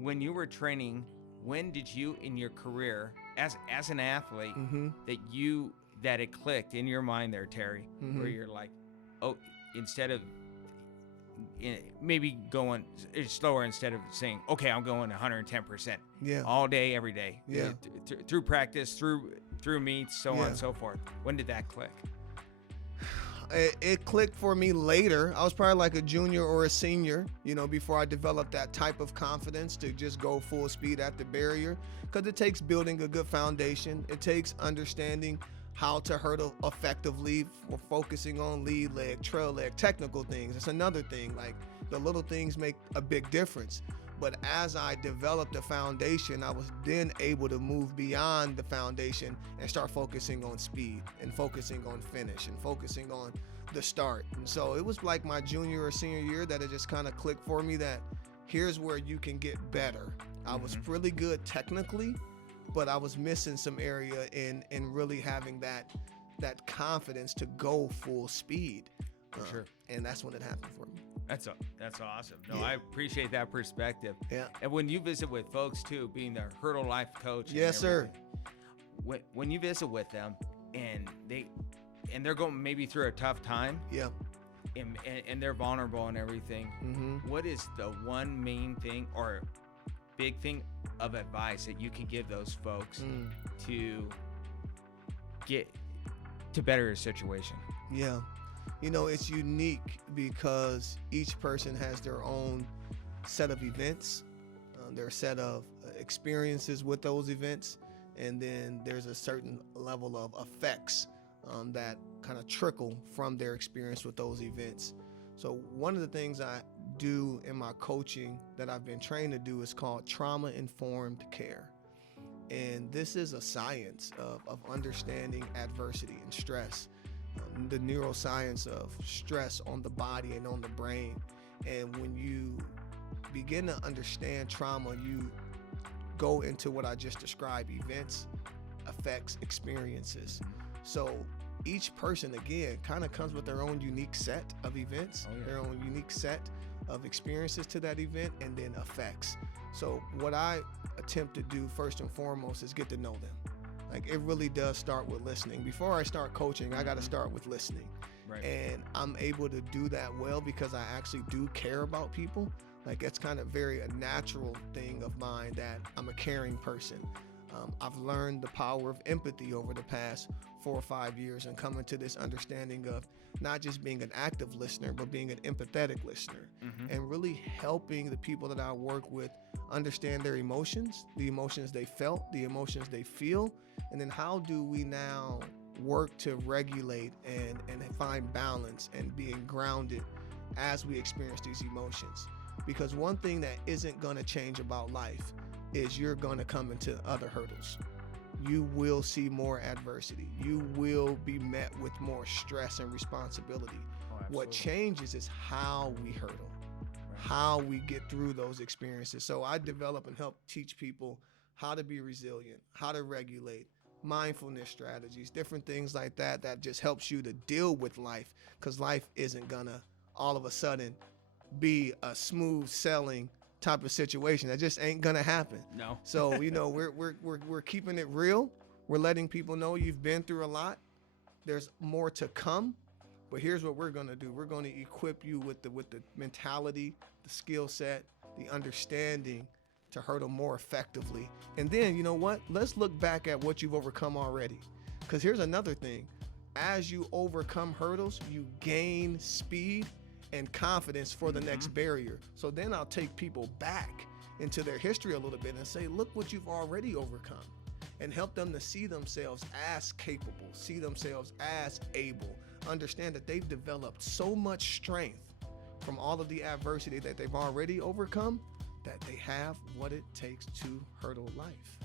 when you were training, when did you in your career as an athlete that it clicked in your mind there, Terry, where you're like, oh, instead of maybe going slower, instead of saying, okay, I'm going 110%, all day, every day, through practice, through meets, so on and so forth. When did that click? It clicked for me later. I was probably like a junior or a senior, before I developed that type of confidence to just go full speed at the barrier, because it takes building a good foundation. It takes understanding how to hurdle effectively, for focusing on lead leg, trail leg, technical things. It's another thing. Like, the little things make a big difference. But as I developed the foundation, I was then able to move beyond the foundation and start focusing on speed and focusing on finish and focusing on the start. And so it was like my junior or senior year that it just kind of clicked for me that here's where you can get better. I was really good technically, but I was missing some area in really having that confidence to go full speed. For sure. And that's when it happened for me. That's awesome. No, I appreciate that perspective. Yeah. And when you visit with folks too, being their hurdle life coach. Yes, sir. When you visit with them and they're going maybe through a tough time. Yeah. And they're vulnerable and everything. What is the one main thing or big thing of advice that you can give those folks to get to better your situation? Yeah. It's unique because each person has their own set of events, their set of experiences with those events, and then there's a certain level of effects that kind of trickle from their experience with those events. So one of the things I do in my coaching that I've been trained to do is called trauma-informed care. And this is a science of understanding adversity and stress. The neuroscience of stress on the body and on the brain. And when you begin to understand trauma, you go into what I just described: events, effects, experiences. So each person, again, kind of comes with their own unique set of events, their own unique set of experiences to that event, and then effects. So what I attempt to do first and foremost is get to know them. Like, it really does start with listening. Before I start coaching, I got to start with listening. Right. And I'm able to do that well because I actually do care about people. Like, it's kind of a natural thing of mine that I'm a caring person. I've learned the power of empathy over the past 4 or 5 years and coming to this understanding of not just being an active listener, but being an empathetic listener, and really helping the people that I work with understand their emotions, the emotions they felt, the emotions they feel, and then how do we now work to regulate and find balance and being grounded as we experience these emotions. Because one thing that isn't going to change about life is you're going to come into other hurdles. You will see more adversity. You will be met with more stress and responsibility. What changes is how we hurdle, how we get through those experiences. So I develop and help teach people how to be resilient, how to regulate, mindfulness strategies, different things like that just helps you to deal with life, because life isn't gonna all of a sudden be a smooth sailing type of situation. That just ain't gonna happen. No. So we're keeping it real. We're letting people know you've been through a lot. There's more to come. But here's what we're gonna do. We're gonna equip you with the mentality, the skill set, the understanding to hurdle more effectively. And then, you know what? Let's look back at what you've overcome already. Because here's another thing. As you overcome hurdles, you gain speed and confidence for the next barrier. So then I'll take people back into their history a little bit and say, look what you've already overcome, and help them to see themselves as capable, see themselves as able, understand that they've developed so much strength from all of the adversity that they've already overcome, that they have what it takes to hurdle life.